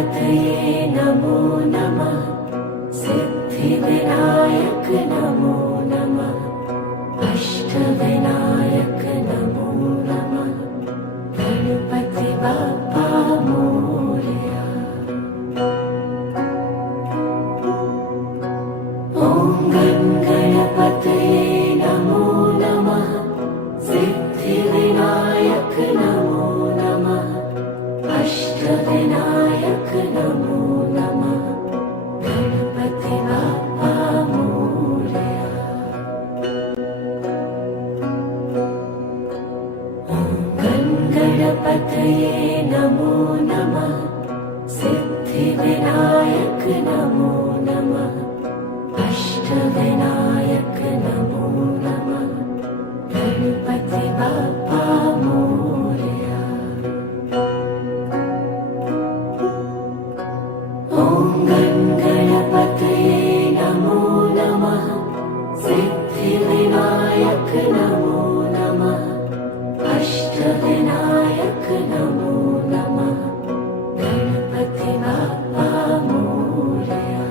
गणपतये नमो नमः। सिद्धिविनायक नमो नमः। अष्टविनायक नमो नमः। गणपति बाप्पा मोरया। ॐ गणपतये नमो नमः। सिद्धिविनायक नमो नमः। अष्टविनायक नमो नमः। गणपति बाप्पा मोरया। ॐ गणपतये नमो नमः। सिद्धिविनायक नमो नमः। अष्टविनायक नमो नमः। गणपति बाप्पा मोरया। ॐ गणपतये नमो नमः। सिद्धिविनायक नमो नमः। अष्टविनायक नमो नमः। गणपति बाप्पा मोरया।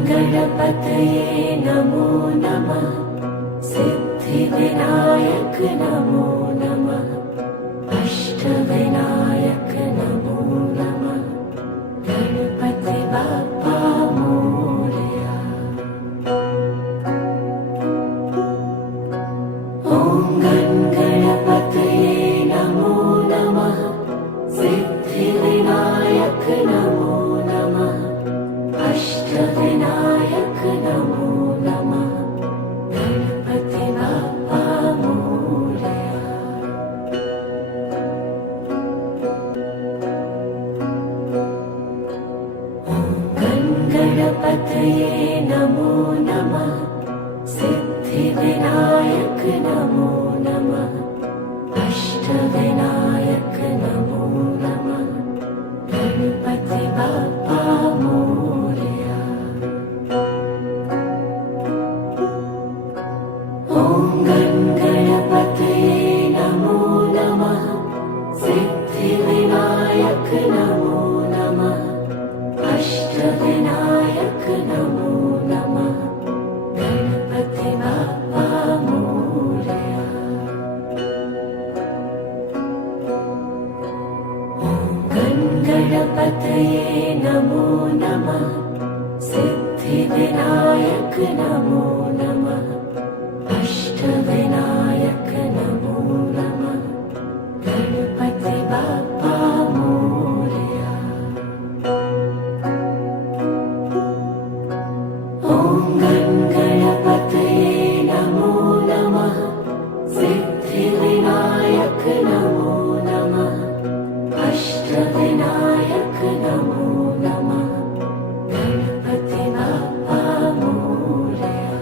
गणपतये नमो नमः। सिद्धिविनायक नमो नमः। अष्टविनायक नमो नमः। गणपति बाप्पा मोरया। ॐ गणपतये नमो नमः। सिद्धिविनायक नमो नमः। अष्टविनायक नमो नमः। गणपति बाप्पा मोरया। गणपतये नमो नमः। सिद्धिविनायक नमो नमः। अष्टविनायक नमो नमः। गणपति बाप्पा मोरया। ॐ गणपतये नमो नमः। सिद्धिविनायक नमो नमः। अष्टविनायक नमो नमः। गणपति बाप्पा मोरया। ॐ गणपतये नमो नमः। सिद्धिविनायक नमो नमः। अष्टविनायक नमो नमः। गणपति बाप्पा मोरया। ॐ गणपतये नमो नमः। सिद्धिविनायक नमो नमः। अष्टविनायक नमो नमः। गणपति बाप्पा मोरया।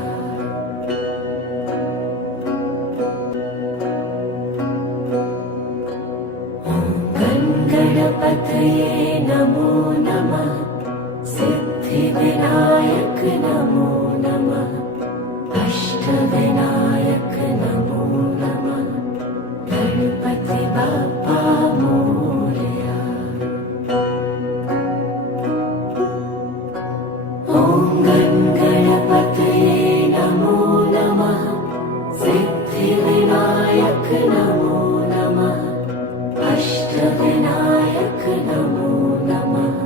गणपतये नमो नमः। सिद्धिविनायक नमो नमः। अष्टविनायक नमो नमः। गणपति बाप्पा मोरया। ॐ गणपतये नमो नमः। सिद्धिविनायक नमो नमः। अष्टविनायक नमो नमः।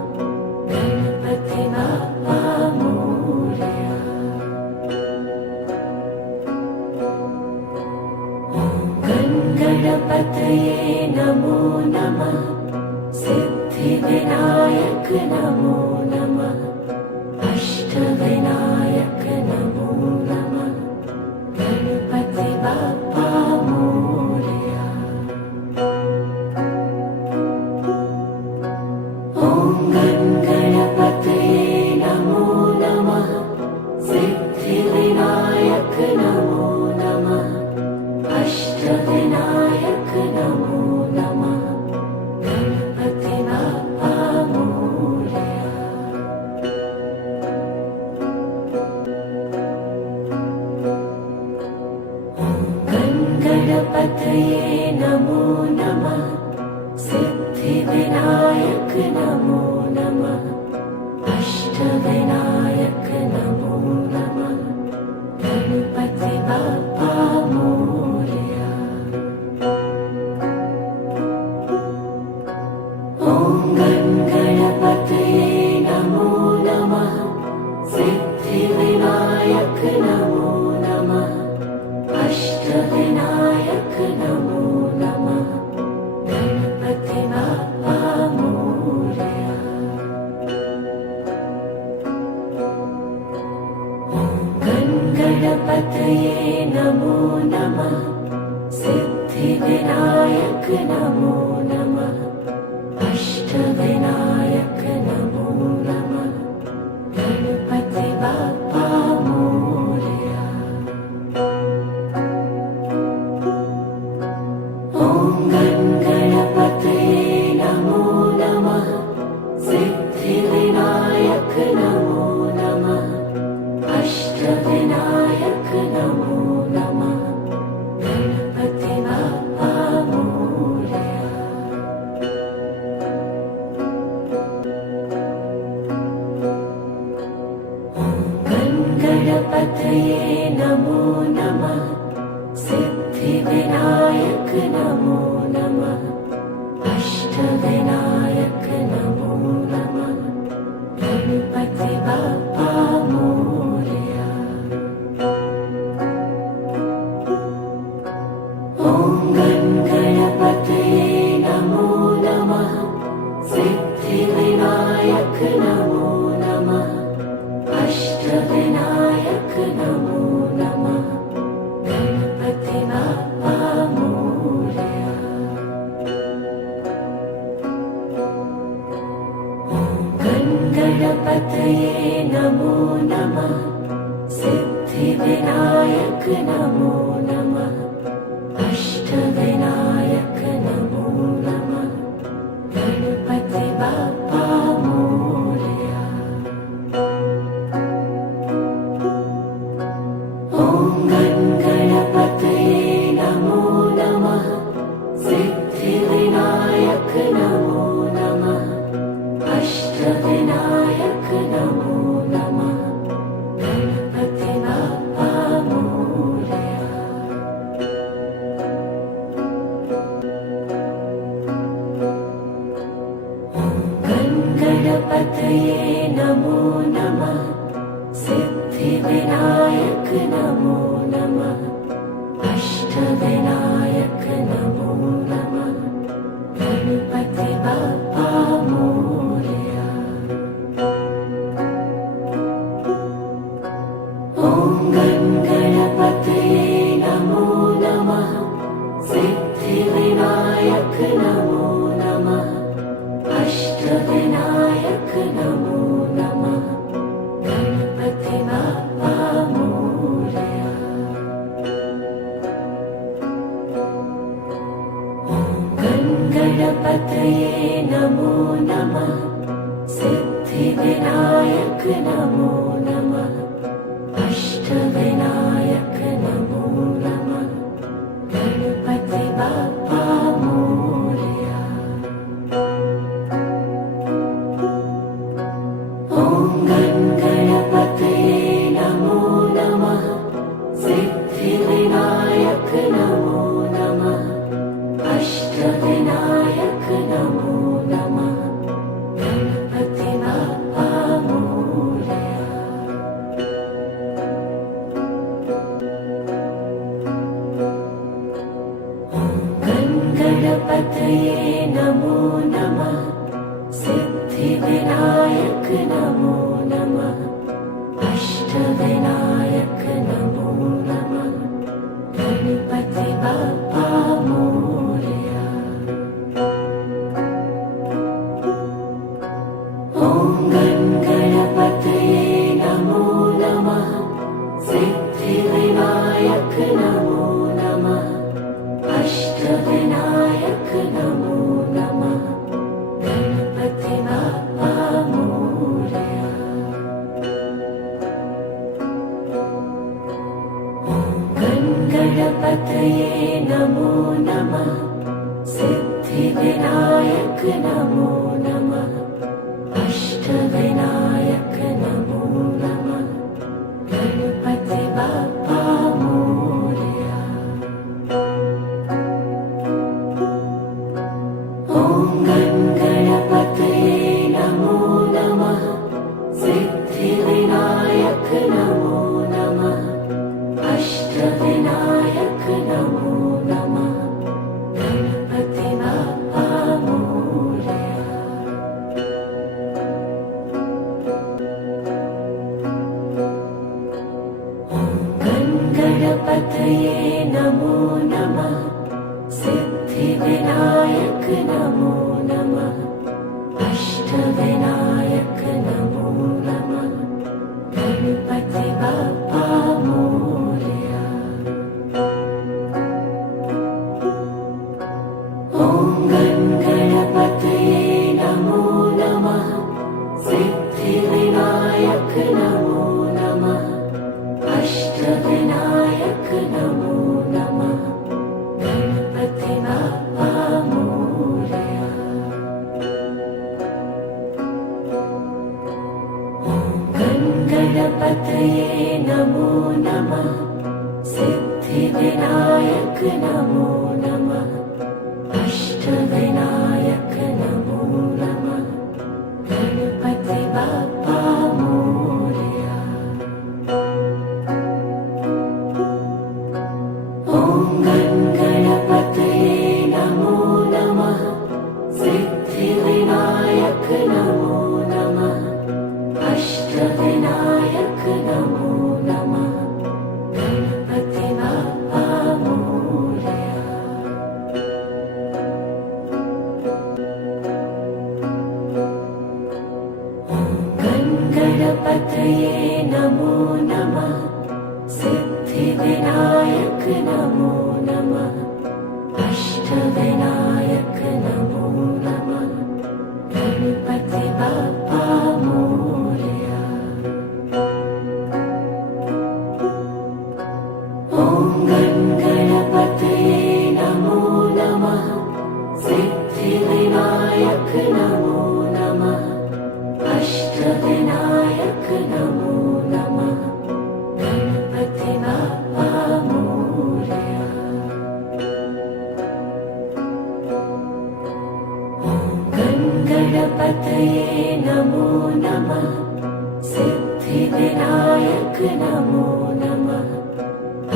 गणपति बाप्पा मोरया। ॐ गणपतये नमो नमः। सिद्धिविनायक नमो नमः। अष्टविनायक नमो नमः। गणपति बाप्पा मोरया। ॐ गणपतये नमो नमः। सिद्धिविनायक नमो नमः। अष्टविनायक नमो नमः। गणपति बाप्पा मोरया। सिद्धिविनायक नमो नमः अष्टविनायक नमो नमः गणपति बाप्पा मोरया। ॐ गणपतये नमो नमः सिद्धिविनायक नमो नमः अष्टविनायक नमो नमः गणपति बाप्पा मोरया। ॐ गणपतये नमो नमः सिद्धिविनायक नमो नमः अष्टविनायक नमो नमः गणपति बाप्पा मोरया। ॐ गणपतये नमो नमः सिद्धिविनायक नमो नमः अष्टविनायक नमो नमः गणपति बाप्पा मोरया। गणपतये नमो नमः सिद्धिविनायक नमो नमः अष्टविनायक नमो नमः गणपति बाप्पा मोरया। ॐ गणपतये नमो नमः सिद्धिविनायक नमो नमः अष्टविनायक नमो नमः गणपति बाप्पा मोरया। ॐ गणपतये नमो नमः सिद्धिविनायक नमो नमः अष्टविनायक नमो नमः गणपति बाप्पा मोरया। ॐ गणपतये नमो नमः सिद्धिविनायक नमो नमः अष्टविनायक नमो नमः गणपति बाप्पा मोरया। ॐ गणपतये नमो नमः सिद्धिविनायक नमो नमः अष्टविनायक नमो नमः गणपति बाप्पा मोरया। ॐ गणपतये नमो नमः सिद्धिविनायक नमो नमः अष्टविनायक नमो नमः गणपति बाप्पा मोरया। ॐ गणपतये नमो नमः सिद्धिविनायक नमो नमः अष्टविनायक नमो नमः गणपति बाप्पा मोरया। ॐ गणपतये नमो नमः सिद्धिविनायक नमो नमः अष्टविनायक नमो नमः गणपति बाप्पा मोरया। ॐ गणपतये नमो नमः सिद्धिविनायक नमो नमः अष्टविनायक नमो नमः गणपति बाप्पा मोरया। ॐ गणपतये नमो नमः सिद्धिविनायक नमो नमः अष्टविनायक नमो नमः गणपति बाप्पा मोरया। ॐ गणपतये नमो नमः सिद्धिविनायक नमो नमः अष्टविनायक नमो नमः गणपति बाप्पा मोरया। ॐ गणपतये नमो नमः सिद्धिविनायक नमो नमः अष्टविनायक नमो नमः गणपति बाप्पा मोरया। गणपतये नमो नमः सिद्धिविनायक नमो नमः अष्टविनायक नमो नमः गणपति बाप्पा मोरया। ॐ गणपतये नमो नमः सिद्धिविनायक नमो नमः अष्टविनायक नमो नमः गणपति बाप्पा मोरया। ॐ गणपतये नमो नमः सिद्धिविनायक नमो नमः अष्टविनायक नमो नमः गणपति बाप्पा मोरया। ॐ गणपतये नमो नमः सिद्धिविनायक नमो नमः अष्टविनायक नमो नमः गणपति बाप्पा मोरया। ॐ गणपतये नमो नमः सिद्धिविनायक नमो नमः अष्टविनायक नमो नमः गणपति बाप्पा मोरया। ॐ गणपतये नमो नमः सिद्धिविनायक नमो नमः अष्टविनायक नमो नमः गणपति बाप्पा मोरया। ॐ गणपतये नमो नमः सिद्धिविनायक नमो नमः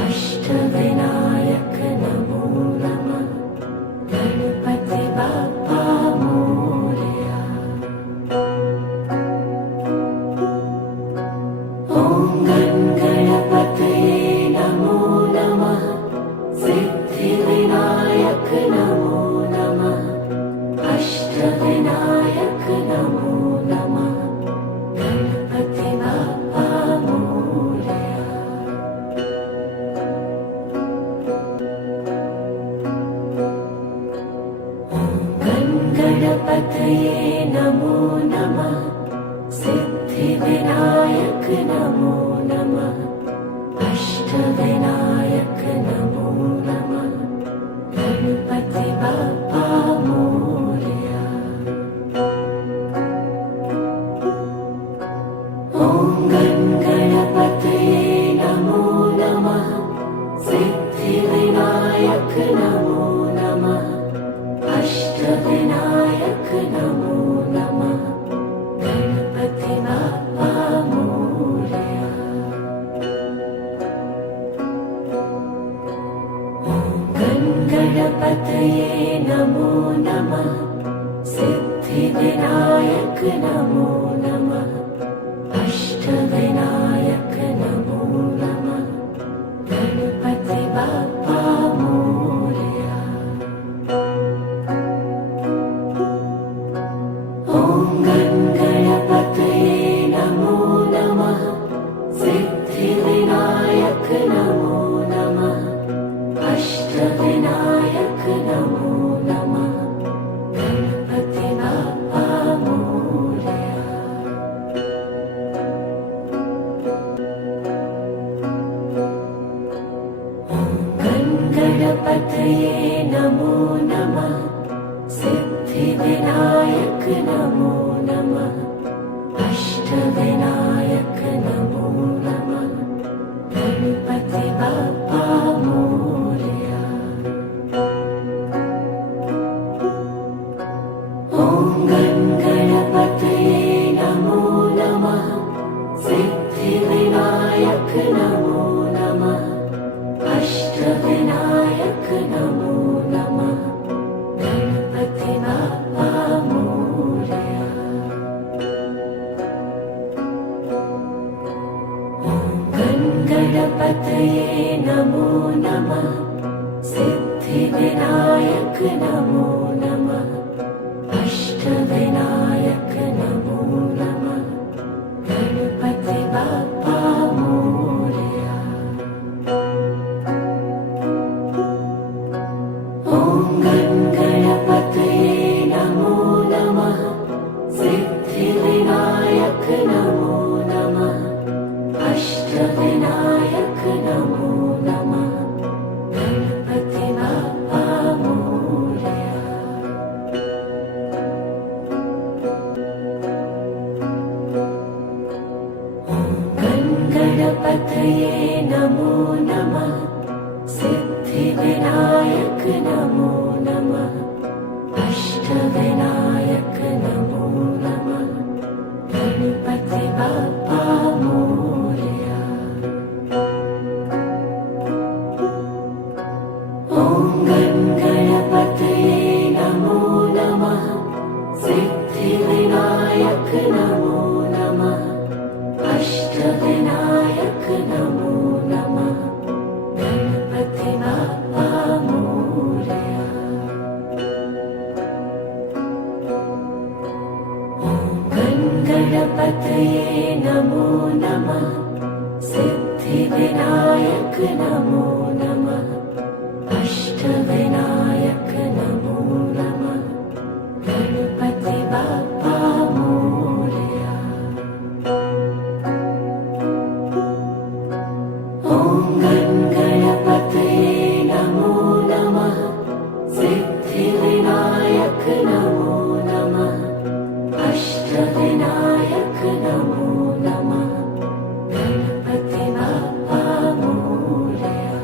अष्टविनायक नमो नमः गणपति बाप्पा मोरया। ॐ गणपतये नमो नमः सिद्धिविनायक नमो नमः अष्टविनायक नमो नमः गणपति बाप्पा मोरया। ॐ गणपतये नमो नमः सिद्धिविनायक नमो नमः अष्टविनायक नमो नमः गणपति बाप्पा मोरया। ॐ गणपतये नमो नमः सिद्धिविनायक नमो नमः अष्टविनायक नमो नमः गणपति बाप्पा मोरया। ॐ गणपतये नमो नमः सिद्धिविनायक नमो नमः अष्टविनायक नमो नमः गणपति बाप्पा मोरया। ॐ गणपतये नमो नमः सिद्धिविनायक नमो नमः अष्टविनायक नमो नमः गणपति बाप्पा मोरया। ॐ सिद्धिविनायक नमो नमः अष्टविनायक नमो नमः गणपति बाप्पा मोरया। ॐ गणपतये नमो नमः सिद्धिविनायक नमो नमः अष्टविनायक नमो नमः गणपति बाप्पा मोरया। गणपतये नमो नमः सिद्धिविनायक नमो नमः अष्टविनायक नमो नमः गणपति बाप्पा मोरया। ॐ गणपतये नमो नमः सिद्धिविनायक नमो नमः अष्टविनायक नमो नमः गणपति बाप्पा मोरया। गणपतये नमो नमः सिद्धिविनायक नमो नमः अष्टविनायक नमो नमः गणपति बाप्पा मोरया। ॐ गणपतये नमो नमः सिद्धिविनायक नमो नमः अष्टविनायक नमो नमः गणपति बाप्पा मोरया। ॐ गणपतये नमो नमः सिद्धिविनायक नमो नमः अष्टविनायक नमो नमः गणपति बाप्पा मोरया। ॐ गणपतये नमो नमः सिद्धिविनायक नमो नमः अष्टविनायक नमो नमः गणपति बाप्पा मोरया।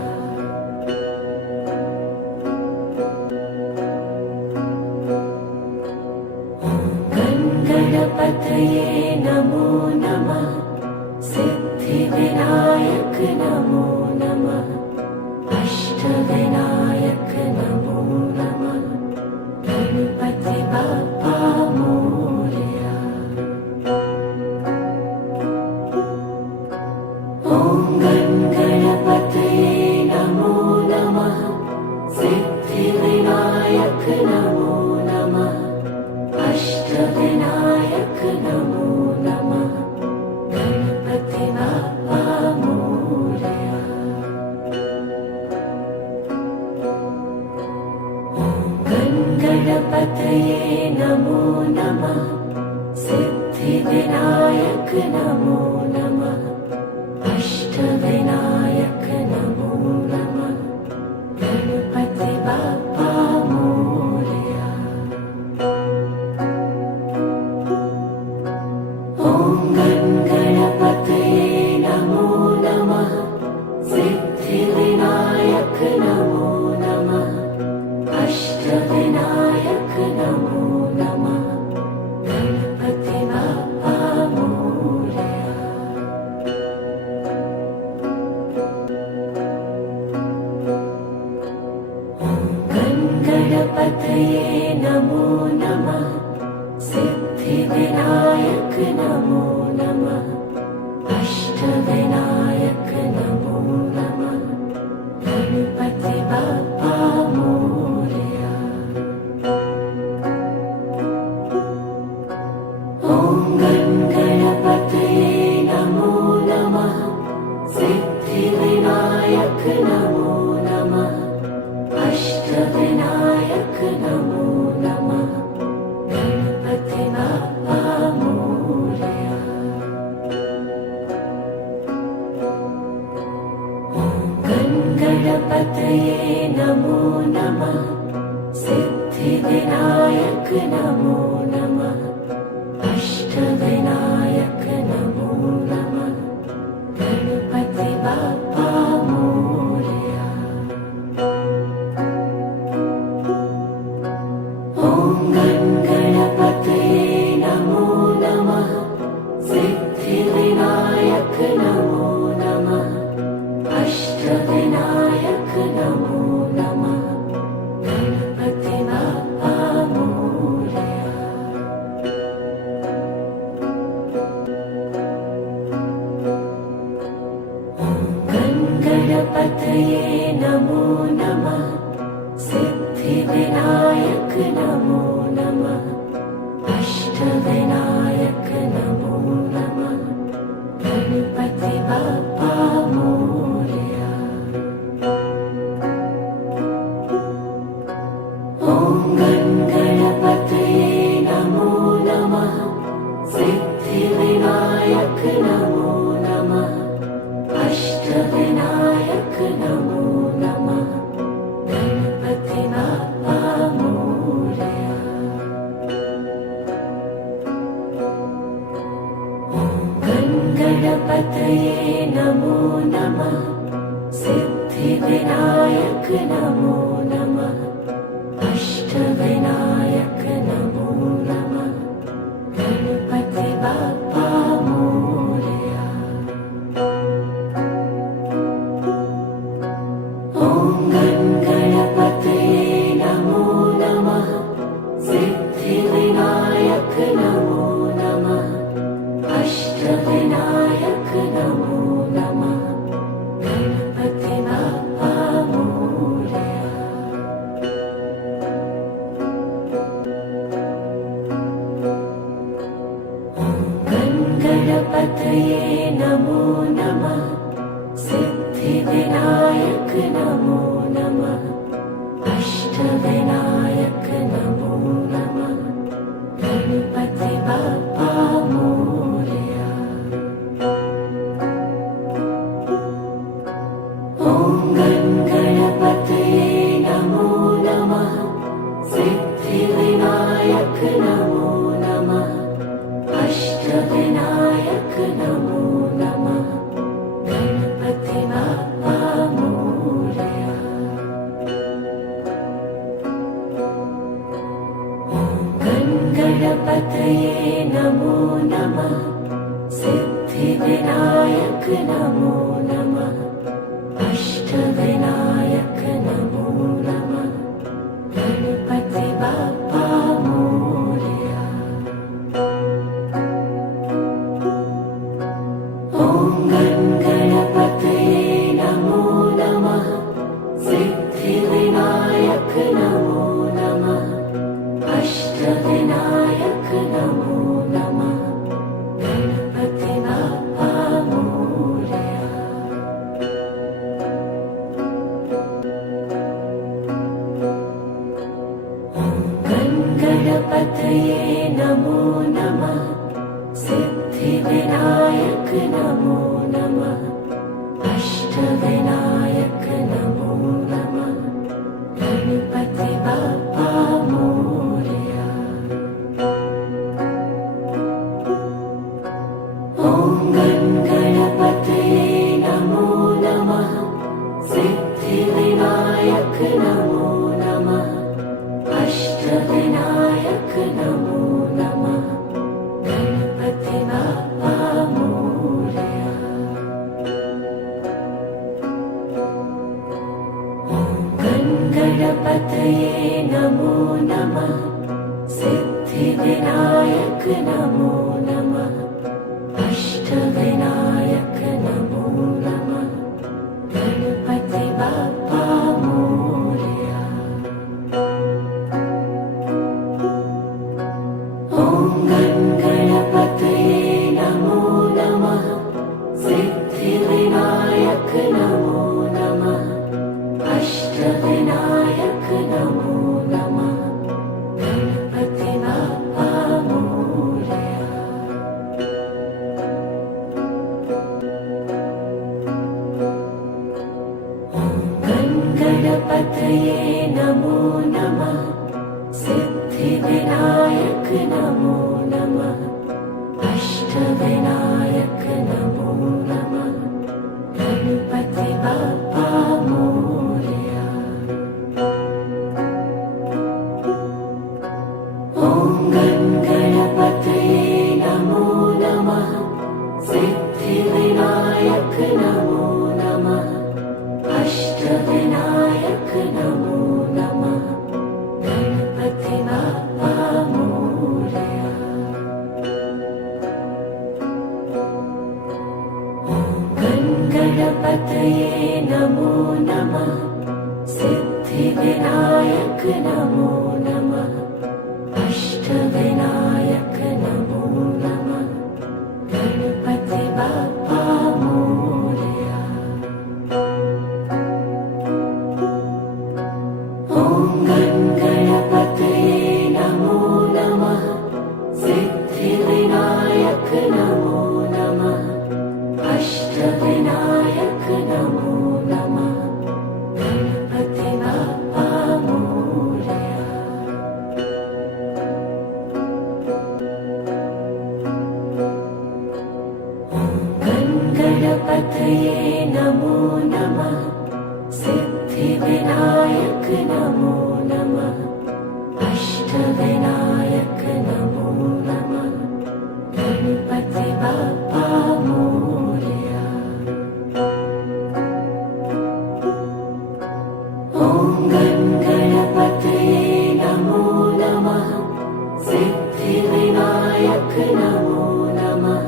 ॐ गणपतये नमो नमः सिद्धिविनायक नमो नमः अष्टविनायक नमो नमः गणपति बाप्पा मोरया। ॐ गणपतये नमो नमः सिद्धिविनायक नमो नमः अष्टविनायक नमो नमः गणपति बाप्पा मोरया। ॐ गणपतये नमो नमः सिद्धिविनायक नमो नमः अष्टविनायक नमो नमः गणपति बाप्पा मोरया। ॐ गणपतये नमो नमः सिद्धिविनायक नमो नमः अष्टविनायक नमो नमः गणपति बाप्पा मोरया। ॐ गणपतये नमो नमः सिद्धिविनायक नमो नमः अष्टविनायक नमो नमः गणपति बाप्पा मोरया। ॐ गणपतये नमो नमः सिद्धिविनायक नमो नमः अष्टविनायक नमो नमः गणपति बाप्पा मोरया। ॐ गणपतये नमो नमः सिद्धिविनायक नमो नमः गणपतये नमो नमः सिद्धिविनायक नमो नमः अष्टविनायक नमो नमः गणपति बाप्पा मोरया। ॐ गणपतये नमो नमः सिद्धिविनायक नमो नमः अष्टविनायक नमो नमः गणपति बाप्पा मोरया। गणपतये नमो नमः सिद्धिविनायक नमो नमः अष्टविनायक नमो नमः गणपति बाप्पा मोरया। ॐ गणपतये नमो नमः सिद्धिविनायक नमो नमः अष्टविनायक नमो नमः गणपति बाप्पा मोरया। ॐ गणपतये नमो नमः सिद्धिविनायक नमो नमः अष्टविनायक नमो नमः गणपति बाप्पा मोरया। ॐ गणपतये नमो नमः सिद्धिविनायक नमो नमः अष्टविनायक नमो नमः गणपति बाप्पा मोरया। ॐ गणपतये नमो नमः सिद्धिविनायक नमो नमः अष्टविनायक नमो नमः गणपति बाप्पा मोरया। ॐ गणपतये नमो नमः सिद्धिविनायक नमो नमः अष्टविनायक नमो नमः गणपति बाप्पा मोरया। ॐ गणपतये नमो नमः सिद्धिविनायक नमो नमः अष्टविनायक नमो नमः गणपति बाप्पा मोरया। ॐ गणपतये नमो नमः सिद्धिविनायक नमो नमः अष्टविनायक नमो नमः गणपति बाप्पा मोरया। ॐ गणपतये नमो नमः सिद्धिविनायक नमो नमः अष्टविनायक नमो नमः गणपति बाप्पा मोरया। ॐ गणपतये नमो नमः सिद्धिविनायक नमो नमः अष्टविनायक नमो नमः गणपति बाप्पा मोरया। ॐ गणपतये नमो नमः सिद्धिविनायक नमो नमः अष्टविनायक नमो नमः गणपति बाप्पा मोरया। ॐ गणपतये नमो नमः सिद्धिविनायक नमो नमः अष्टविनायक नमो नमः गणपति बाप्पा मोरया। गणपतये नमो नमः सिद्धिविनायक नमो नमः अष्टविनायक नमो नमः गणपति बाप्पा मोरया। ॐ गणपतये नमो नमः सिद्धिविनायक नमो नमः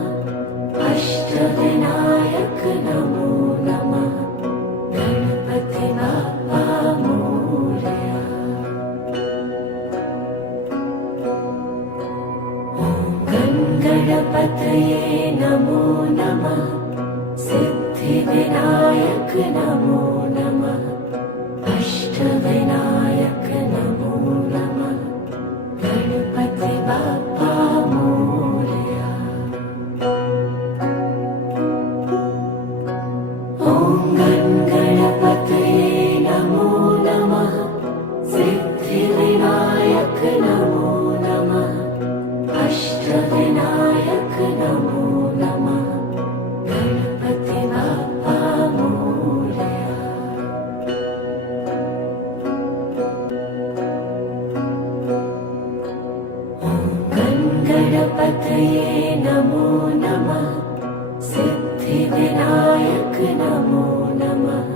अष्टविनायक नमो नमः गणपति बाप्पा मोरया। गणपतये नमो नमः सिद्धिविनायक नमो नमः अष्टविनायक नमो नमः गणपति बाप्पा मोरया। ॐ गणपतये नमो नमः सिद्धिविनायक नमो नमः अष्टविनायक नमो नमः गणपति बाप्पा मोरया। गणपतये नमो नमः सिद्धिविनायक नमो नमः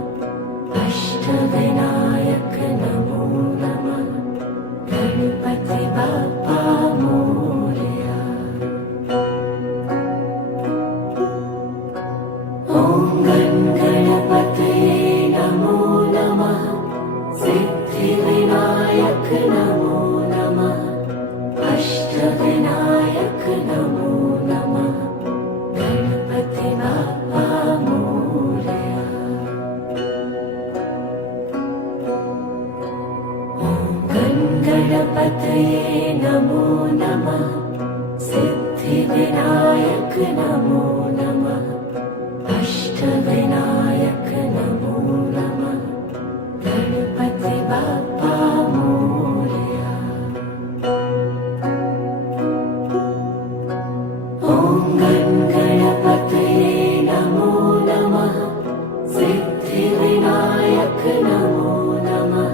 अष्टविनायक नमो नमः गणपति बाप्पा मोरया। ॐ गणपतये नमो नमः सिद्धिविनायक नमो नमः अष्टविनायक नमो नमः गणपति बाप्पा मोरया। गणपतये नमो नमः सिद्धिविनायक नमो नमः अष्टविनायक नमो नमः गणपति बाप्पा मोरया। ॐ गणपतये नमो नमः सिद्धिविनायक नमो नमः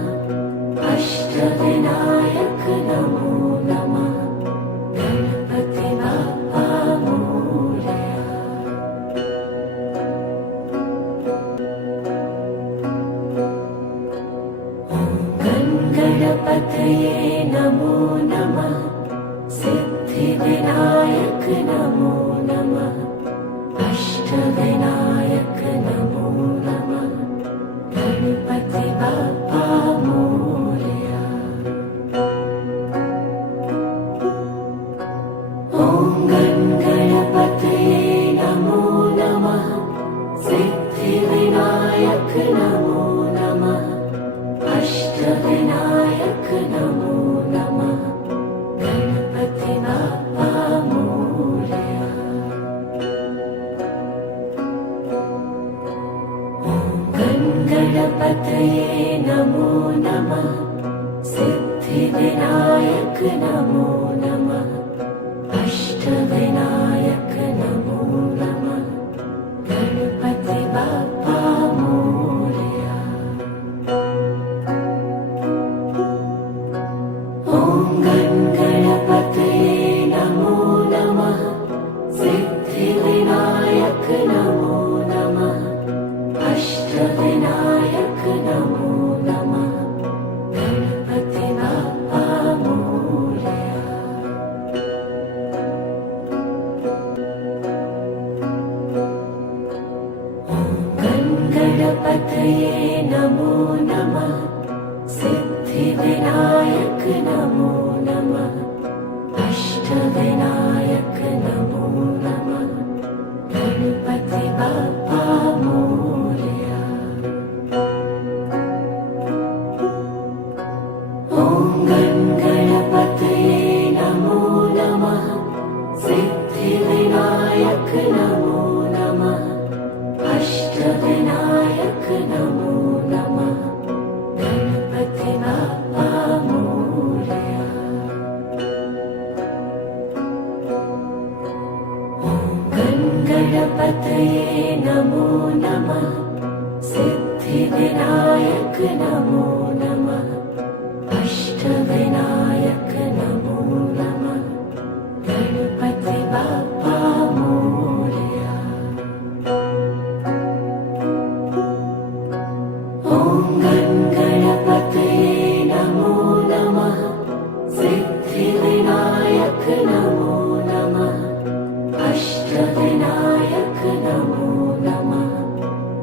अष्टविनायक नमो नमः गणपति बाप्पा मोरया। गणपतये नमो नमः सिद्धिविनायक नमो नमः अष्टविनायक नमो नमः गणपति बाप्पा मोरया। ॐ गणपतये नमो नमः सिद्धिविनायक नमो नमः अष्टविनायक नमो नमः गणपति बाप्पा मोरया। गणपतये नमो नमः सिद्धिविनायक नमो नमः अष्टविनायक नमो नमः गणपति बाप्पा मोरया। ॐ गणपतये नमो नमः सिद्धिविनायक नमो नमः अष्टविनायक नमो नमः गणपति बाप्पा मोरया। गणपतये नमो नमः सिद्धिविनायक नमो नमः अष्टविनायक नमो नमः गणपति बाप्पा मोरया। ॐ गणपतये नमो नमः सिद्धिविनायक नमो नमः अष्टविनायक नमो नमः गणपति बाप्पा मोरया। गणपतये गणपतये नमो नमः सिद्धिविनायक नमो नमः अष्टविनायक नमो नमः गणपति बाप्पा मोरया। ॐ गणपतये नमो नमः सिद्धिविनायक नमो नमः अष्टविनायक नमो नमः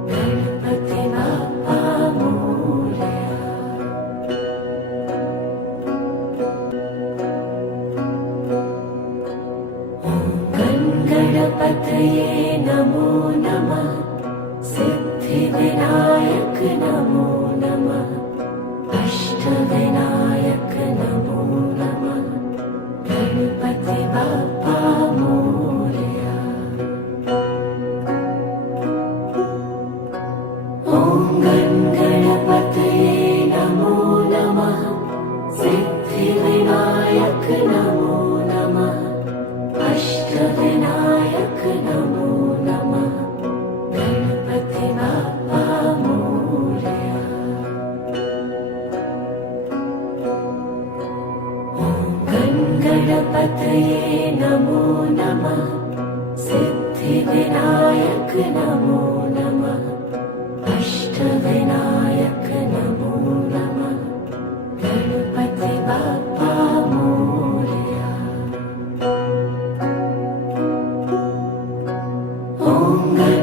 गणपति बाप्पा मोरया। गणपतये नमो नमः सिद्धिविनायक नमो नमः अष्टविनायक नमो नमः गणपति बाप्पा मोरया। ॐ गणपतये नमो नमः सिद्धिविनायक नमो नमः अष्टविनायक नमो नमः गणपति बाप्पा मोरया। गणपतये नमो नमः सिद्धिविनायक नमो नमः अष्टविनायक नमो नमः गणपति बाप्पा मोरया। ॐ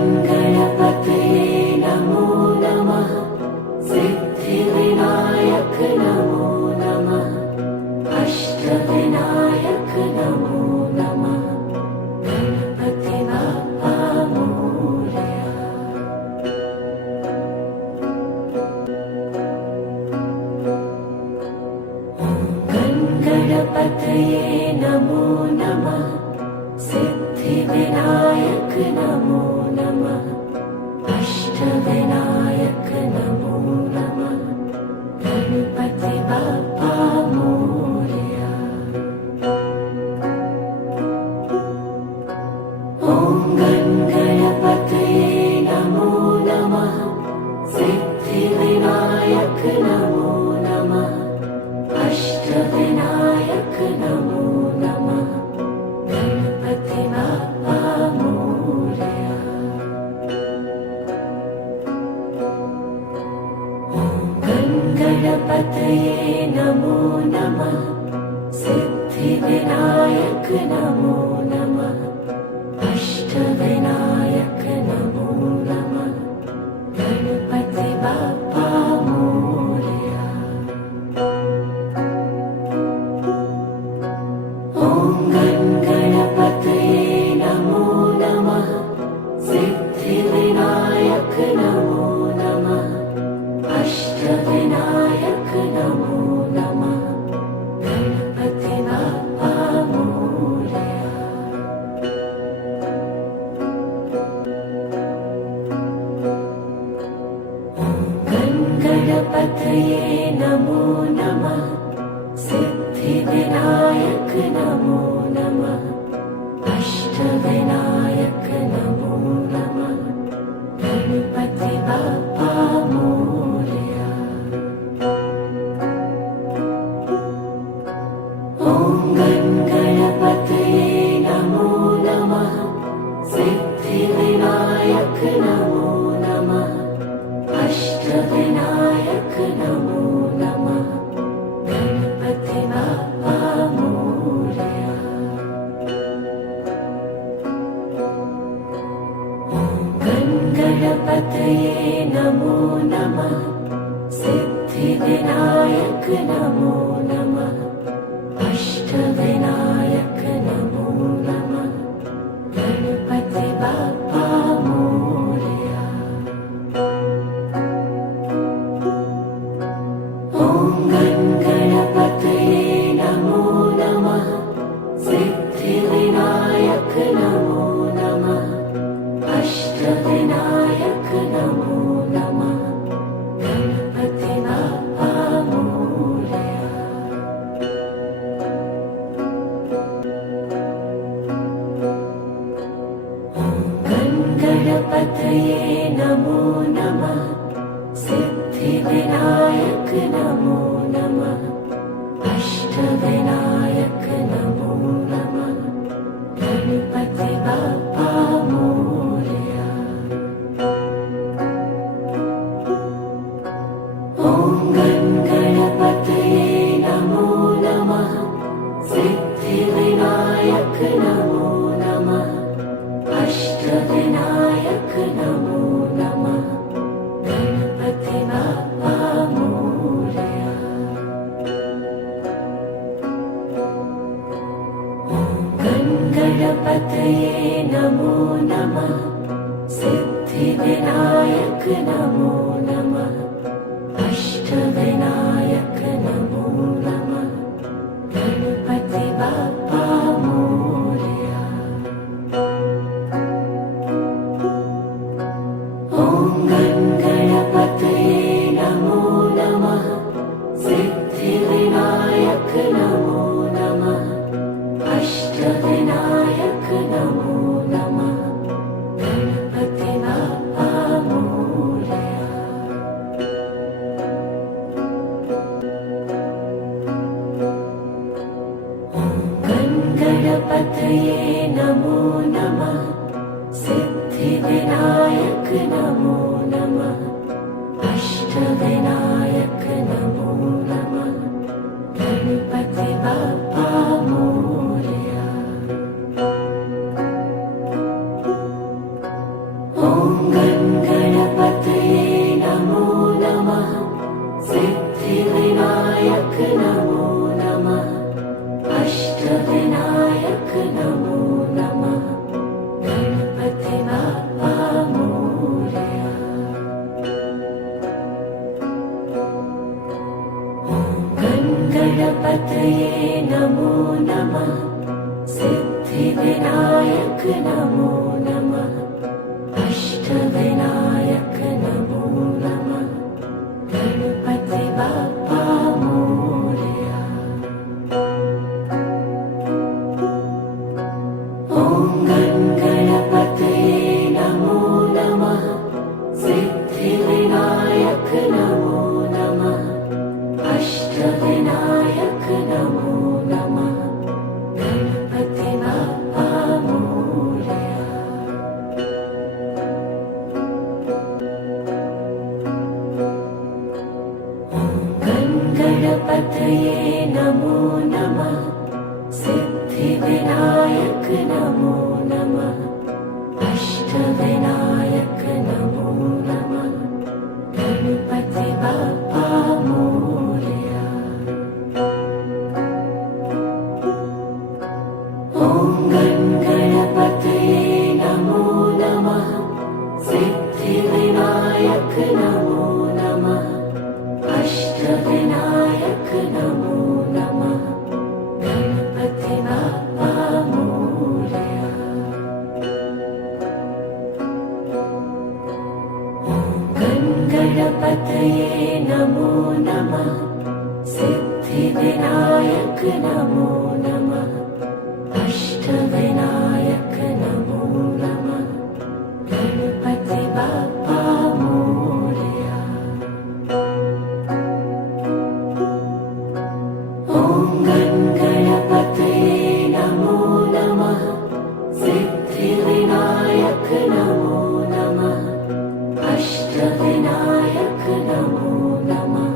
गणपतये नमो नमः सिद्धिविनायक नमो नमः अष्टविनायक नमो नमः गणपति बाप्पा मोरया। गणपतये नमो नमः सिद्धिविनायक नमो नमः अष्टविनायक नमो नमः गणपति बाप्पा मोरया। ॐ गणपतये नमो नमः सिद्धिविनायक नमो नमः अष्टविनायक नमो नमः गणपति बाप्पा मोरया। गणपतये नमो नमः सिद्धिविनायक नमो नमः अष्टविनायक नमो नमः गणपति बाप्पा मोरया। ॐ गणपतये नमो नमः सिद्धिविनायक नमो नमः अष्टविनायक नमो नमः गणपति बाप्पा मोरया। गणपतये नमो नमः सिद्धिविनायक नमो नमः अष्टविनायक नमो नमः गणपति बाप्पा मोरया। ॐ गणपतये नमो नमः सिद्धिविनायक नमो नमः अष्टविनायक नमो नमः गणपति बाप्पा मोरया। गणपतये नमो नमः सिद्धिविनायक नमो नमः अष्टविनायक नमो नमः गणपति बाप्पा मोरया। ॐ गणपतये नमो नमः सिद्धिविनायक नमो नमः अष्टविनायक नमो नमः गणपति बाप्पा मोरया। गणपतये नमो नमः सिद्धिविनायक नमो नमः अष्टविनायक नमो नमः गणपति बाप्पा मोरया। ॐ गणपतये नमो नमः सिद्धिविनायक नमो नमः अष्टविनायक नमो नमः गणपति बाप्पा मोरया। गणपतये नमो नमः सिद्धिविनायक नमो नमः अष्टविनायक नमो नमः गणपति बाप्पा मोरया। ॐ गणपतये नमो नमः सिद्धिविनायक नमो नमः अष्टविनायक नमो नमः गणपति बाप्पा मोरया। गणपतये नमो नमः सिद्धिविनायक नमो नमः अष्टविनायक नमो नमः गणपति बाप्पा मोरया। ॐ गणपतये नमो नमः सिद्धिविनायक नमो नमः अष्टविनायक नमो नमः गणपति बाप्पा मोरया। ॐ गणपतये नमो नमः सिद्धिविनायक नमो नमः अष्टविनायक नमो नमः गणपति बाप्पा मोरया। ॐ गणपतये नमो नमः सिद्धिविनायक नमो नमः अष्टविनायक नमो नमः गणपति बाप्पा मोरया। ॐ गणपतये नमो नमः सिद्धिविनायक नमो नमः अष्टविनायक नमो नमः गणपति बाप्पा मोरया। ॐ गणपतये नमो नमः सिद्धिविनायक नमो नमः अष्टविनायक नमो नमः गणपति बाप्पा मोरया। ॐ गणपतये नमो नमः सिद्धिविनायक नमो नमः अष्टविनायक नमो नमः गणपति बाप्पा मोरया। ॐ गणपतये नमो नमः सिद्धिविनायक नमो नमः अष्टविनायक नमो नमः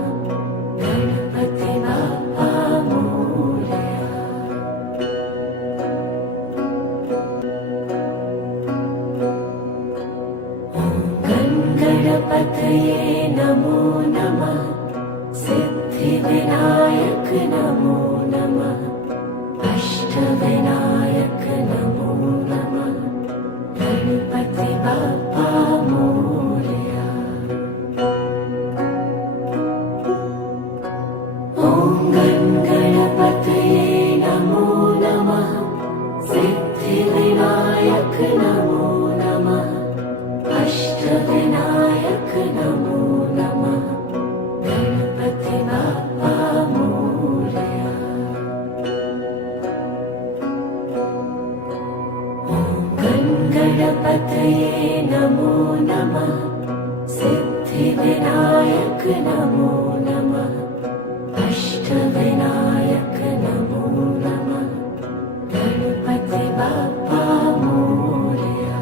गणपति बाप्पा मोरया। ॐ गणपतये नमो नमः सिद्धिविनायक नमो नमः अष्टविनायक नमो नमः गणपति बाप्पा मोरया। ॐ गणपतये नमो नमः सिद्धिविनायक नमो नमः अष्टविनायक नमो नमः गणपति बाप्पा मोरया। ॐ गणपतये नमो नमः। सिद्धिविनायक नमो नमः। अष्टविनायक नमो नमः। गणपति बाप्पा मोरया।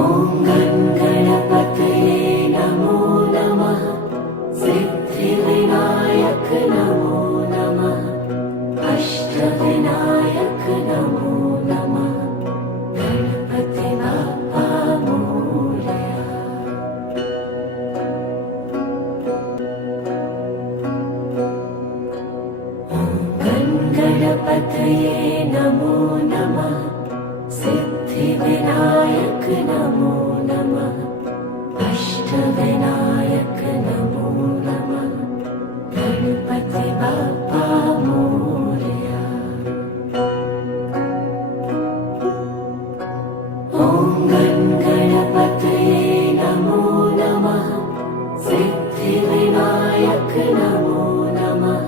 ॐ गणपतये नमो नमः। सिद्धिविनायक नमो नमः। अष्टविनायक नमो नमः। गणपति बाप्पा मोरया। गणपतये नमो नमः। सिद्धिविनायक नमो नमः। अष्टविनायक नमो नमः। गणपति बाप्पा मोरया। ॐ गणपतये नमो नमः। सिद्धिविनायक नमो नमः।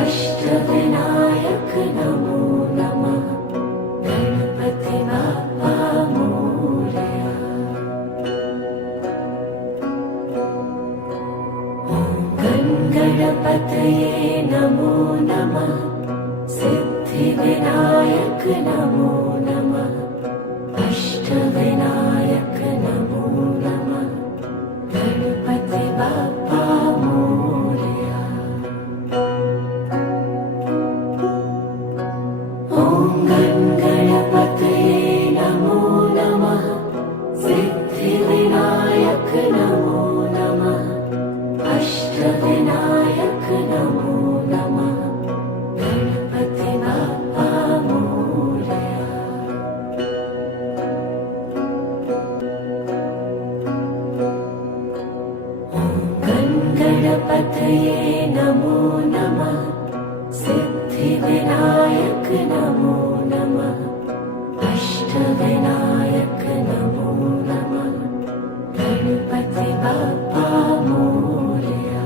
अष्टविनायक नमो नमः। गणपति बाप्पा मोरया। गणपतये नमो नमः। सिद्धिविनायक नमो नमः। अष्टविनायक नमो नमः। गणपति बाप्पा मोरया। ॐ गणपतये नमो नमः। सिद्धिविनायक नमो नमः। अष्टविनायक नमो नमः। गणपति बाप्पा मोरया। गणपतये नमो नमः। सिद्धिविनायक नमो नमः। अष्टविनायक नमो नमः। गणपति बाप्पा मोरया।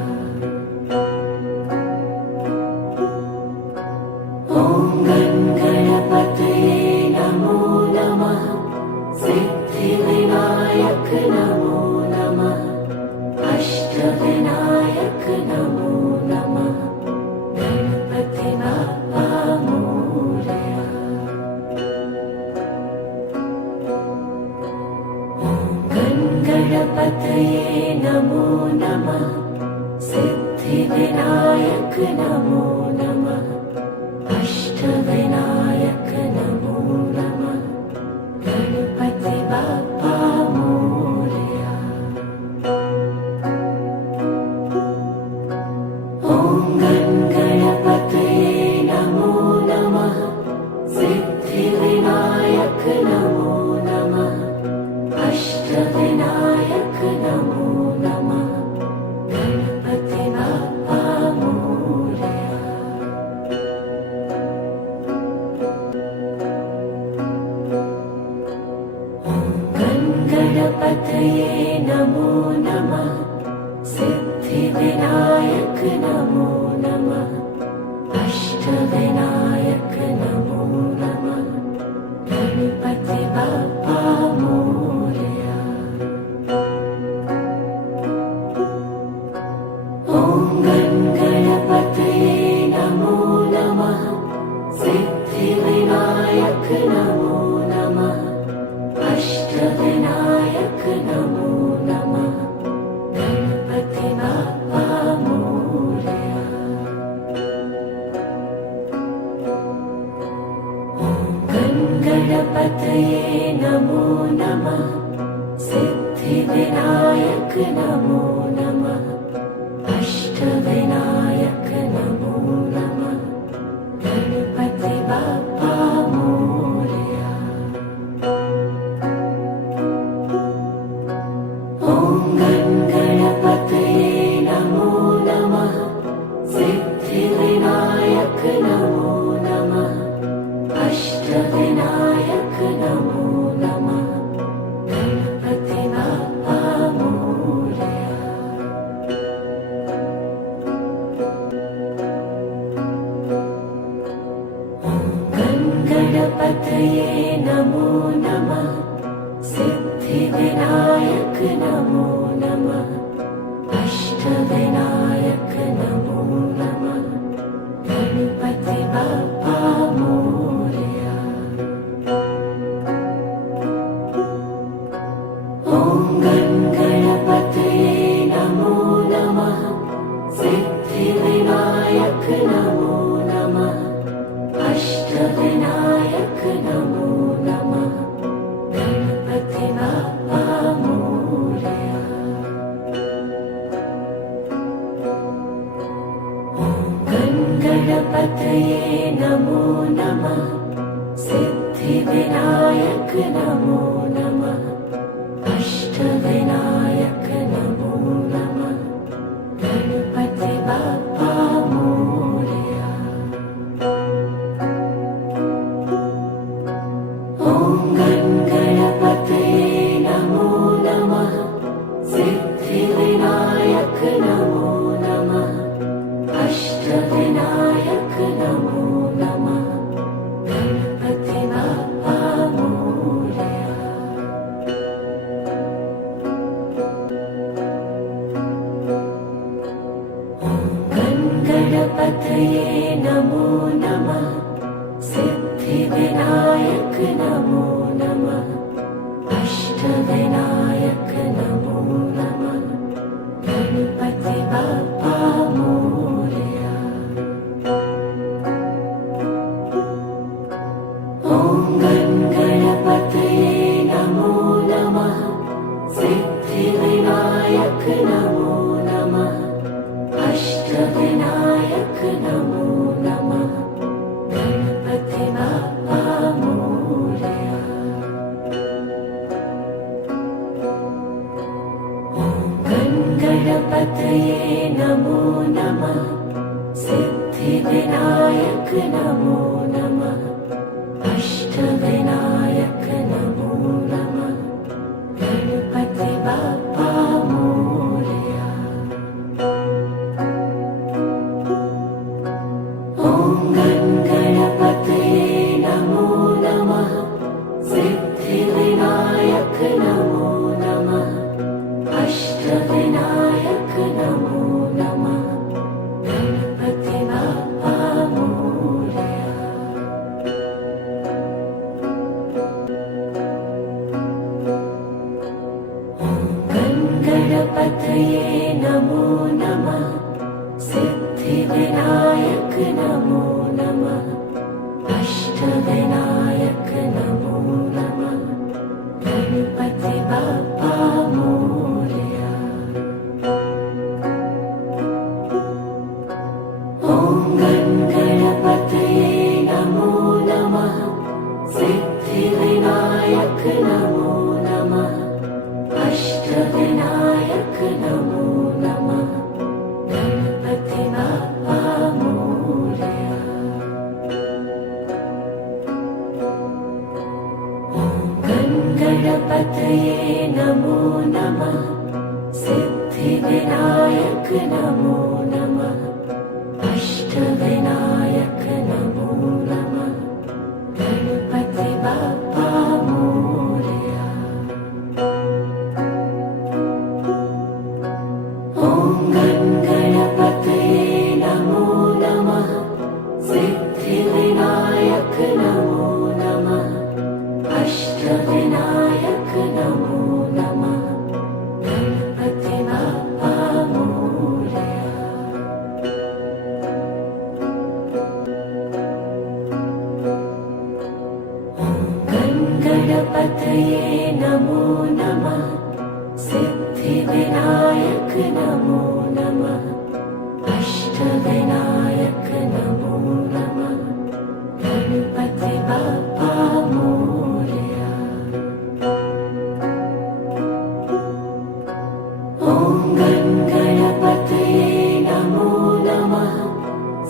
ॐ गणपतये नमो नमः। सिद्धिविनायक नमो नमः। अष्टविनायक नमो नमः। गणपति बाप्पा मोरया। गणपतये नमो नमः। सिद्धिविनायक नमो नमः। अष्टविनायक नमो नमः। गणपति बाप्पा मोरया। ॐ गणपतये नमो नमः। सिद्धिविनायक नमो नमः। अष्टविनायक नमो नमः। गणपति बाप्पा मोरया। गणपतये नमो नमः। सिद्धिविनायक नमो नमः। अष्टविनायक नमो नमः। गणपति बाप्पा मोरया। ॐ गणपतये नमो नमः। सिद्धिविनायक नमो नमः। अष्टविनायक नमो नमः। गणपति बाप्पा मोरया। गणपतये नमो नमः। सिद्धिविनायक नमो नमः। अष्टविनायक नमो नमः। गणपति बाप्पा मोरया। ॐ गणपतये नमो नमः। सिद्धिविनायक नमो नमः। अष्टविनायक नमो नमः। गणपति बाप्पा मोरया। गणपतये नमो नमः सिद्धिविनायक नमो नमः अष्टविनायक नमो नमः गणपति बाप्पा मोरया। ॐ गणपतये नमो नमः सिद्धिविनायक नमो नमः अष्टविनायक नमो नमः गणपति बाप्पा मोरया। ॐ गणपतये नमो नमः सिद्धिविनायक नमो नमः अष्टविनायक नमो नमः गणपति बाप्पा मोरया। ॐ गणपतये नमो नमः सिद्धिविनायक नमो नमः अष्टविनायक नमो नमः गणपति बाप्पा मोरया। गणपतये नमो नमः सिद्धिविनायक नमो नमः अष्टविनायक नमो नमः गणपति बाप्पा मोरया। ॐ गणपतये नमो नमः सिद्धिविनायक नमो नमः अष्टविनायक नमो नमः गणपति बाप्पा मोरया। ॐ गणपतये नमो नमः सिद्धिविनायक नमो नमः अष्टविनायक नमो नमः गणपति बाप्पा मोरया। ॐ गणपतये नमो नमः सिद्धिविनायक नमो नमः अष्टविनायक नमो नमः गणपति बाप्पा मोरया। ॐ गणपतये नमो नमः सिद्धिविनायक नमो नमः अष्टविनायक नमो नमः गणपति बाप्पा मोरया। ॐ गणपतये नमो नमः सिद्धिविनायक नमो नमः अष्टविनायक नमो नमः गणपति बाप्पा मोरया। ॐ गणपतये नमो नमः सिद्धिविनायक नमो नमः अष्टविनायक नमो नमः गणपति बाप्पा मोरया। ॐ गणपतये नमो नमः सिद्धिविनायक नमो नमः अष्टविनायक नमो नमः गणपति बाप्पा मोरया। ॐ गणपतये नमो नमः सिद्धिविनायक नमो नमः अष्टविनायक नमो नमः गणपति बाप्पा मोरया। ॐ गणपतये नमो नमः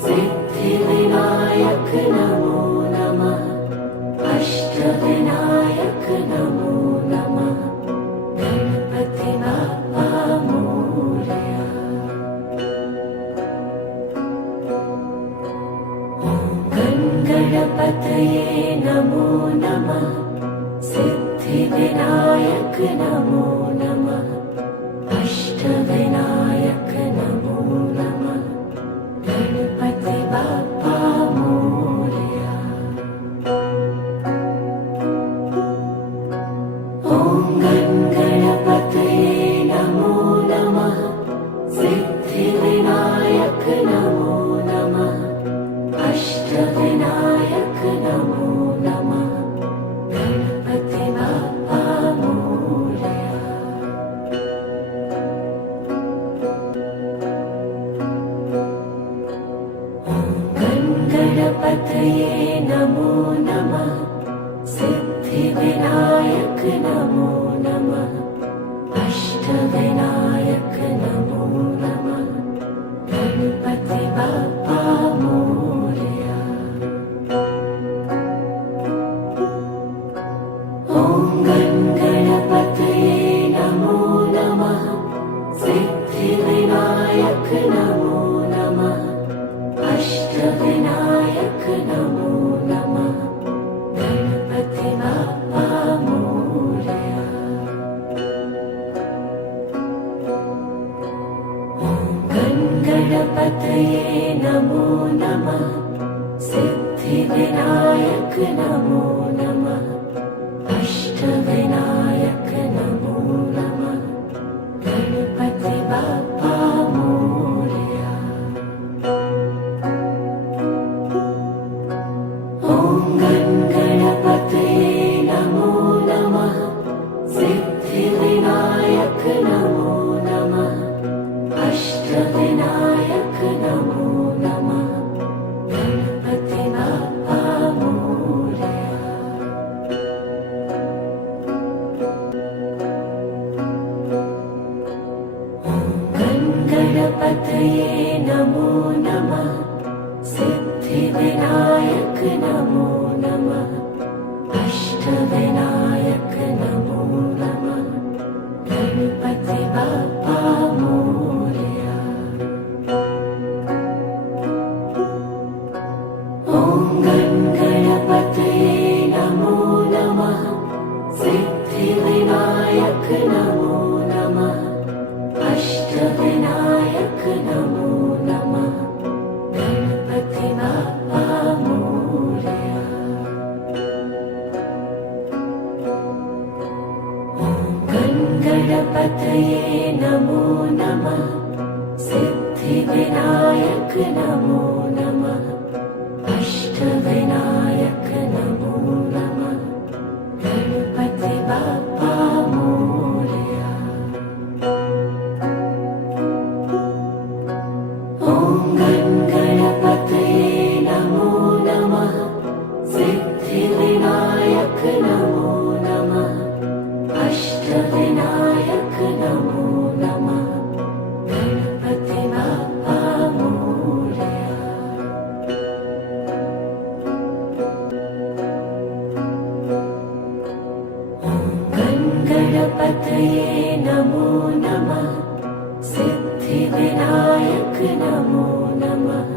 सिद्धिविनायक नमो नमः अष्टविनायक नमो नमः गणपति बाप्पा मोरया। ॐ गणपतये नमो नमः सिद्धिविनायक नमो नमः अष्टविनायक नमो नमः गणपति बाप्पा मोरया। ॐ गणपतये नमो नमः सिद्धिविनायक नमो नमः अष्टविनायक नमो नमः गणपति बाप्पा मोरया। गणपतये नमो नमः सिद्धिविनायक नमो नमः अष्टविनायक नमो नमः गणपति बाप्पा मोरया। ॐ गणपतये नमो नमः सिद्धिविनायक नमो नमः अष्टविनायक नमो नमः गणपति बाप्पा मोरया। गणपतये नमो नमः सिद्धिविनायक नमो नमः अष्टविनायक नमो नमः गणपति बाप्पा मोरया। ॐ गणपतये नमो नमः सिद्धिविनायक नमो नमः अष्टविनायक नमो नमः गणपति बाप्पा मोरया। गणपतये नमो नमः सिद्धिविनायक नमो नमः अष्टविनायक नमो नमः गणपति बाप्पा मोरया। ॐ गणपतये नमो नमः सिद्धिविनायक नमो नमः अष्टविनायक नमो नमः गणपति बाप्पा मोरया। गणपतये नमो नमः सिद्धिविनायक नमो नमः अष्टविनायक नमो नमः गणपति बाप्पा मोरया। ॐ गणपतये नमो नमः सिद्धिविनायक नमो नमः अष्टविनायक नमो नमः गणपति बाप्पा मोरया। गणपतये नमो नमः सिद्धिविनायक नमो नमः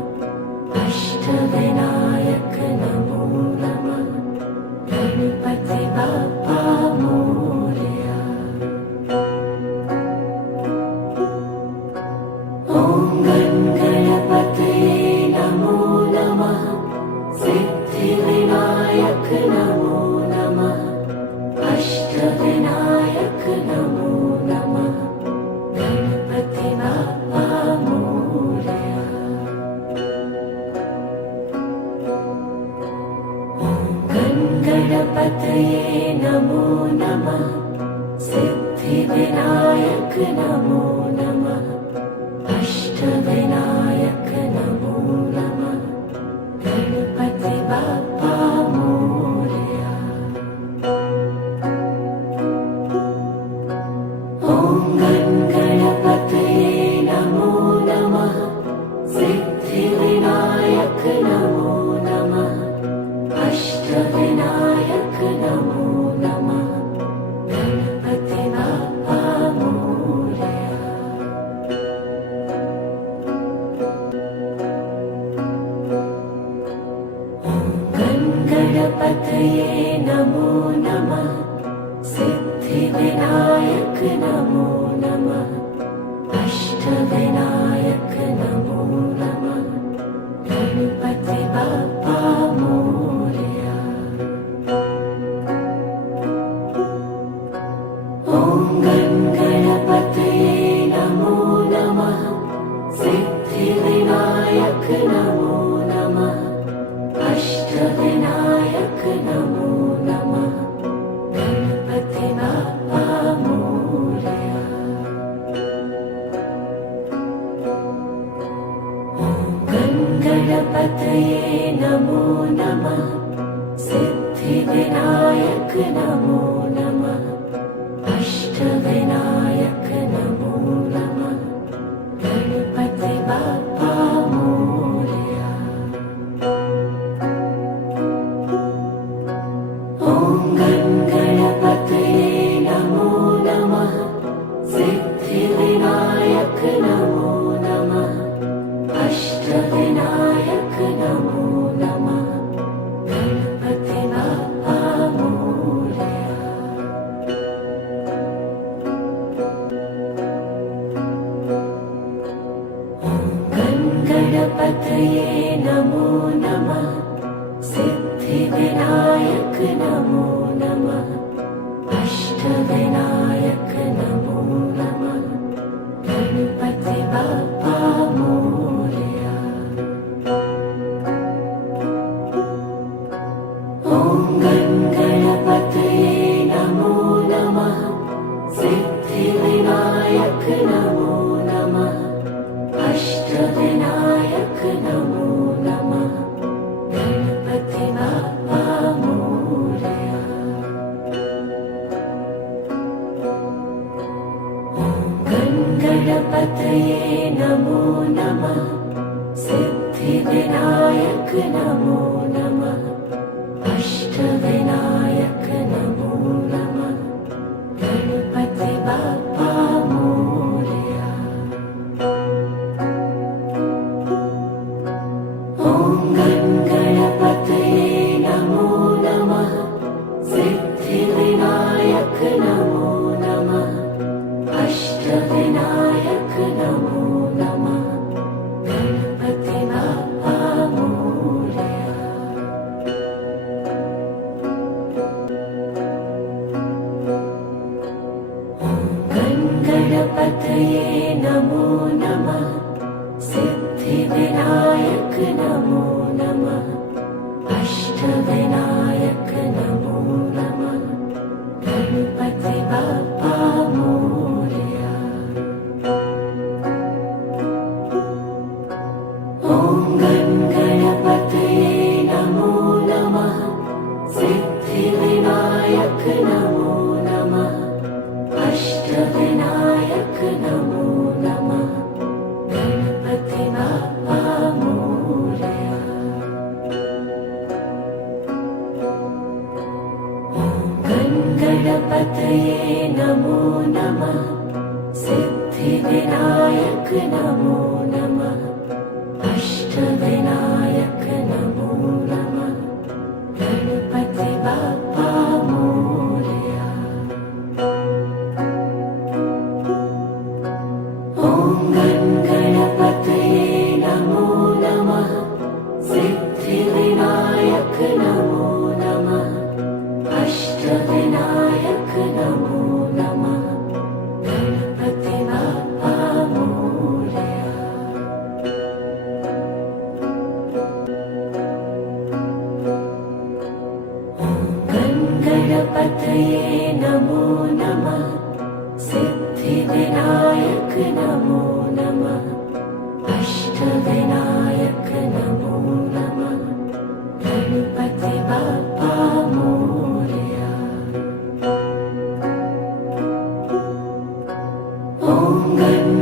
अष्टविनायक नमो नमः गणपति बाप्पा मोरया। ॐ गणपतये नमो नमः सिद्धिविनायक नमो नमः अष्टविनायक नमो नमः गणपति बाप्पा मोरया। गणपतये नमो नमः सिद्धिविनायक नमो नमः अष्टविनायक नमो नमः गणपति बाप्पा मोरया। ॐ गणपतये नमो नमः सिद्धिविनायक नमो नमः अष्टविनायक नमो नमः गणपति बाप्पा मोरया। ॐ गणपतये नमो नमः सिद्धिविनायक नमो नमः अष्टविनायक नमो नमः गणपति बाप्पा मोरया। ॐ गणपतये नमो नमः सिद्धिविनायक नमो नमः अष्टविनायक नमो नमः गणपति बाप्पा मोरया। ॐ गणपतये नमो नमः सिद्धिविनायक नमो नमः अष्टविनायक नमो नमः गणपति बाप्पा मोरया। ॐ गणपतये नमो नमः सिद्धिविनायक नमो नमः अष्टविनायक नमो नमः गणपति बाप्पा मोरया। गणपतये नमो नमः सिद्धिविनायक नमो नमः अष्टविनायक नमो नमः गणपति बाप्पा मोरया। ॐ गणपतये नमो नमः सिद्धिविनायक नमो नमः अष्टविनायक नमो नमः गणपति बाप्पा मोरया। ॐ गणपतये नमो नमः सिद्धिविनायक नमो नमः अष्टविनायक नमो नमः गणपति बाप्पा मोरया। ॐ गणपतये नमो नमः सिद्धिविनायक नमो नमः अष्टविनायक नमो नमः गणपति बाप्पा मोरया। ॐ गणपतये नमो नमः सिद्धिविनायक नमो नमः अष्टविनायक नमो नमः गणपति बाप्पा मोरया। ॐ गणपतये नमो नमः सिद्धिविनायक नमो नमः अष्टविनायक नमो नमः गणपति बाप्पा मोरया। ॐ गणपतये नमो नमः सिद्धिविनायक नमो नमः अष्टविनायक नमो नमः गणपति बाप्पा मोरया। ॐ गणपतये नमो नमः सिद्धिविनायक नमो नमः अष्टविनायक नमो नमः गणपति बाप्पा मोरया। गणपतये नमो नमः सिद्धिविनायक नमो नमः अष्टविनायक नमो नमः गणपति बाप्पा मोरया। ॐ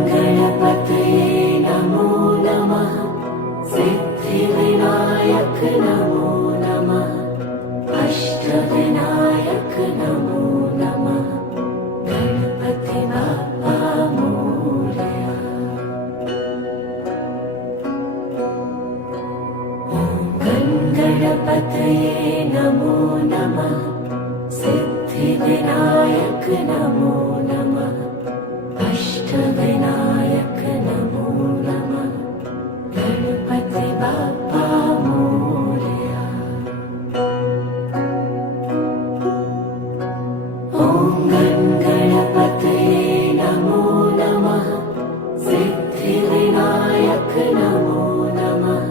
गणपतये नमो नमः सिद्धिविनायक नमो नमः अष्टविनायक नमो नमः गणपति बाप्पा मोरया। ॐ गणपतये नमो नमः सिद्धिविनायक नमो नमः अष्टविनायक नमो नमः गणपति बाप्पा मोरया। ॐ गणपतये नमो नमः सिद्धिविनायक नमो नमः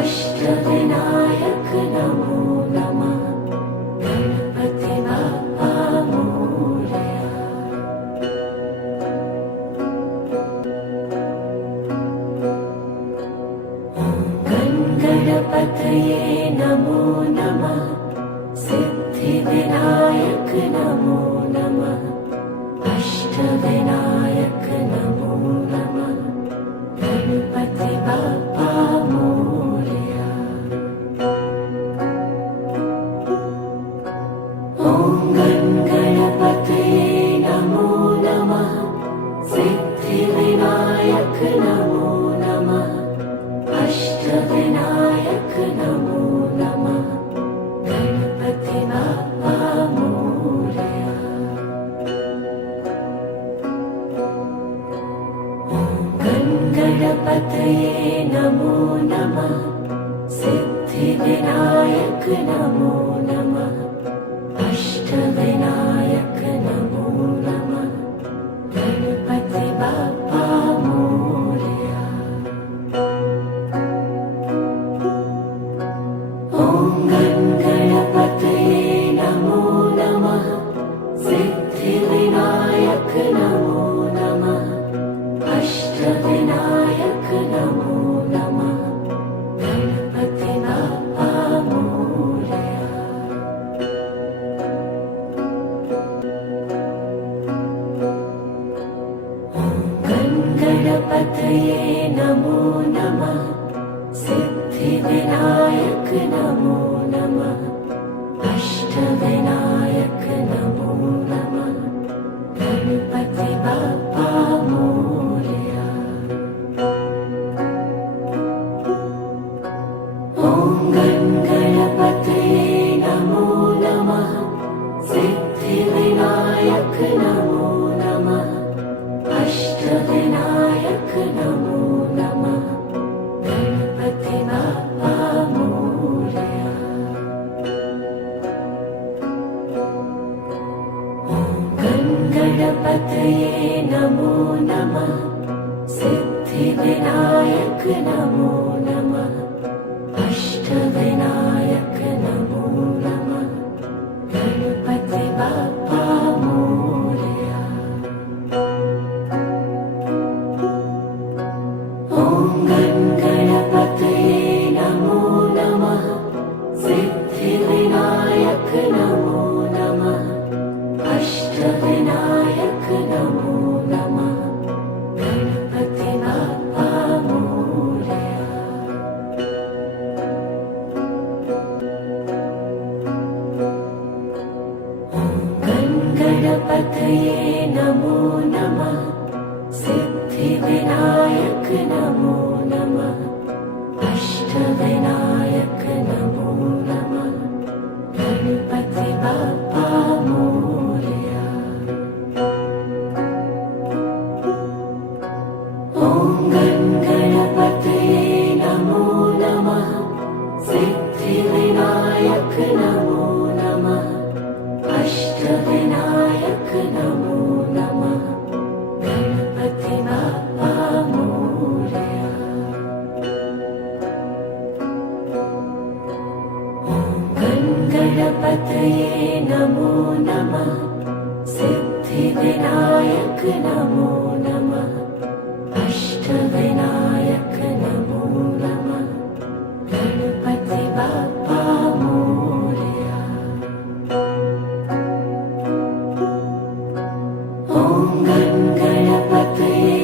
अष्टविनायक नमो नमः गणपति बाप्पा मोरया। गणपतये नमो नमः सिद्धिविनायक नमो नमः अष्टविनायक नमो नमः गणपति बाप्पा मोरया। ॐ गणपतये नमो नमः सिद्धिविनायक नमो नमः अष्टविनायक नमो नमः गणपति बाप्पा मोरया। गणपतये नमो नमः सिद्धिविनायक नमो नमः अष्टविनायक नमो नमः गणपति बाप्पा मोरया। ॐ गणपतये नमो नमः सिद्धिविनायक नमो नमः अष्टविनायक नमो नमः गणपति बाप्पा मोरया। गणपतये नमो नमः सिद्धिविनायक नमो नमः अष्टविनायक नमो नमः गणपति बाप्पा मोरया। ॐ गणपतये नमो नमः सिद्धिविनायक नमो नमः अष्टविनायक नमो नमः गणपति बाप्पा मोरया। ॐ गणपतये नमो नमः सिद्धिविनायक नमो नमः अष्टविनायक नमो नमः गणपति बाप्पा मोरया। ॐ गणपतये नमो नमः सिद्धिविनायक नमो नमः अष्टविनायक नमो नमः गणपति बाप्पा मोरया। गणपतये नमो नमः सिद्धिविनायक नमो नमः अष्टविनायक नमो नमः गणपति बाप्पा मोरया। ॐ गणपतये नमो नमः सिद्धिविनायक नमो नमः अष्टविनायक नमो नमः गणपति बाप्पा मोरया। ॐ गणपतये नमो नमः सिद्धिविनायक नमो नमः अष्टविनायक नमो नमः गणपति बाप्पा मोरया। ॐ गणपतये